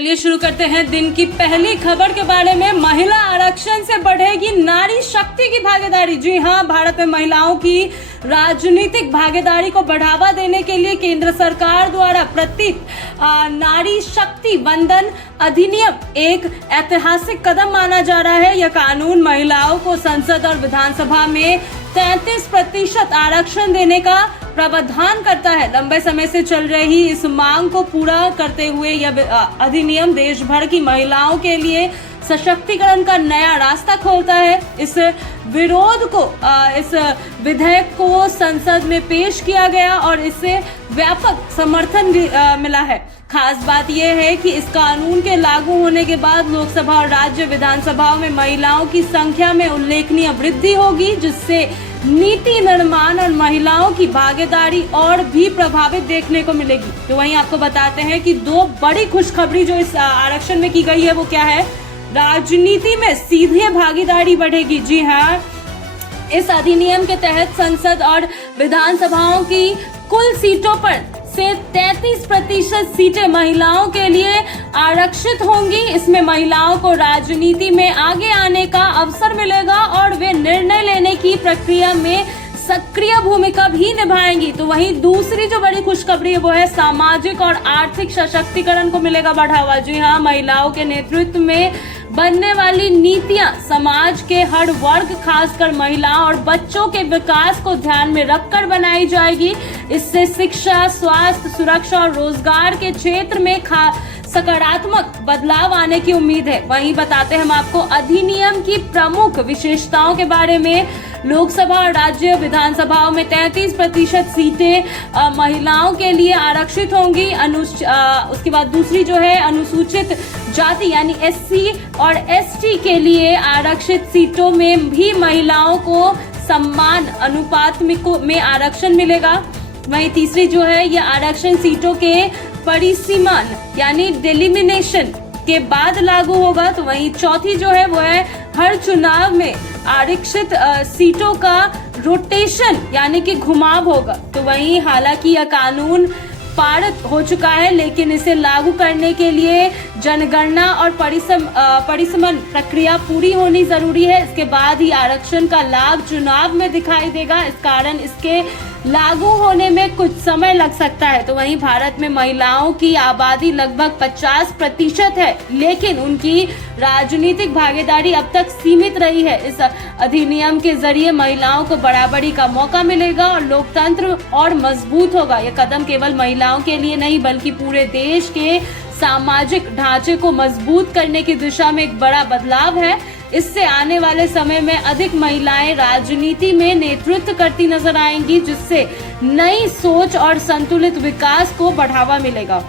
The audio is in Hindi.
चलिए शुरू करते हैं दिन की पहली खबर के बारे में। महिला आरक्षण से बढ़ेगी नारी शक्ति की भागीदारी। जी हां, भारत में महिलाओं की राजनीतिक भागीदारी को बढ़ावा देने के लिए केंद्र सरकार द्वारा प्रतीक नारी शक्ति वंदन अधिनियम एक ऐतिहासिक कदम माना जा रहा है। यह कानून महिलाओं को संसद और विधानसभा में 33% आरक्षण देने का प्रावधान करता है। लंबे समय से चल रही इस मांग को पूरा करते हुए यह अधिनियम देश भर की महिलाओं के लिए सशक्तिकरण का नया रास्ता खोलता है। इस विधेयक को संसद में पेश किया गया और इससे व्यापक समर्थन भी मिला है। खास बात यह है कि इस कानून के लागू होने के बाद लोकसभा और राज्य विधानसभाओं में महिलाओं की संख्या में उल्लेखनीय वृद्धि होगी, जिससे नीति निर्माण और महिलाओं की भागीदारी और भी प्रभावित देखने को मिलेगी। तो वहीं आपको बताते हैं कि दो बड़ी खुशखबरी जो इस आरक्षण में की गई है वो क्या है। राजनीति में सीधे भागीदारी बढ़ेगी। जी हाँ, इस अधिनियम के तहत संसद और विधानसभाओं की कुल सीटों पर से 33% सीटें महिलाओं के लिए आरक्षित होंगी। इसमें महिलाओं को राजनीति में आगे आने का अवसर मिलेगा और वे निर्णय लेने की प्रक्रिया में सक्रिय भूमिका भी निभाएंगी। तो वहीं दूसरी जो बड़ी खुशखबरी है वो है सामाजिक और आर्थिक सशक्तिकरण को मिलेगा बढ़ावा। जी हाँ, महिलाओं के नेतृत्व में बनने वाली नीतियां समाज के हर वर्ग, खासकर महिलाओं और बच्चों के विकास को ध्यान में रखकर बनाई जाएगी। इससे शिक्षा, स्वास्थ्य, सुरक्षा और रोजगार के क्षेत्र में सकारात्मक बदलाव आने की उम्मीद है। वहीं बताते हैं हम आपको अधिनियम की प्रमुख विशेषताओं के बारे में। लोकसभा और राज्य विधानसभाओं में 33% सीटें महिलाओं के लिए आरक्षित होंगी। उसके बाद दूसरी जो है अनुसूचित जाति यानी एससी और एसटी के लिए आरक्षित सीटों में भी महिलाओं को समान अनुपात में आरक्षण मिलेगा। वहीं तीसरी जो है ये आरक्षण सीटों के परिसीमन यानी डिलिमिनेशन के बाद लागू होगा। तो वहीं चौथी जो है वो है हर चुनाव में आरक्षित सीटों का रोटेशन यानी कि घुमाव होगा। तो वहीं हालांकि यह कानून पारित हो चुका है, लेकिन इसे लागू करने के लिए जनगणना और परिसीमन प्रक्रिया पूरी होनी जरूरी है। इसके बाद ही आरक्षण का लाभ चुनाव में दिखाई देगा। इस कारण इसके लागू होने में कुछ समय लग सकता है। तो वहीं भारत में महिलाओं की आबादी लगभग 50% है, लेकिन उनकी राजनीतिक भागीदारी अब तक सीमित रही है। इस अधिनियम के जरिए महिलाओं को बराबरी का मौका मिलेगा और लोकतंत्र और मजबूत होगा। यह कदम केवल महिलाओं के लिए नहीं बल्कि पूरे देश के सामाजिक ढांचे को मजबूत करने की दिशा में एक बड़ा बदलाव है। इससे आने वाले समय में अधिक महिलाएं राजनीति में नेतृत्व करती नजर आएंगी, जिससे नई सोच और संतुलित विकास को बढ़ावा मिलेगा।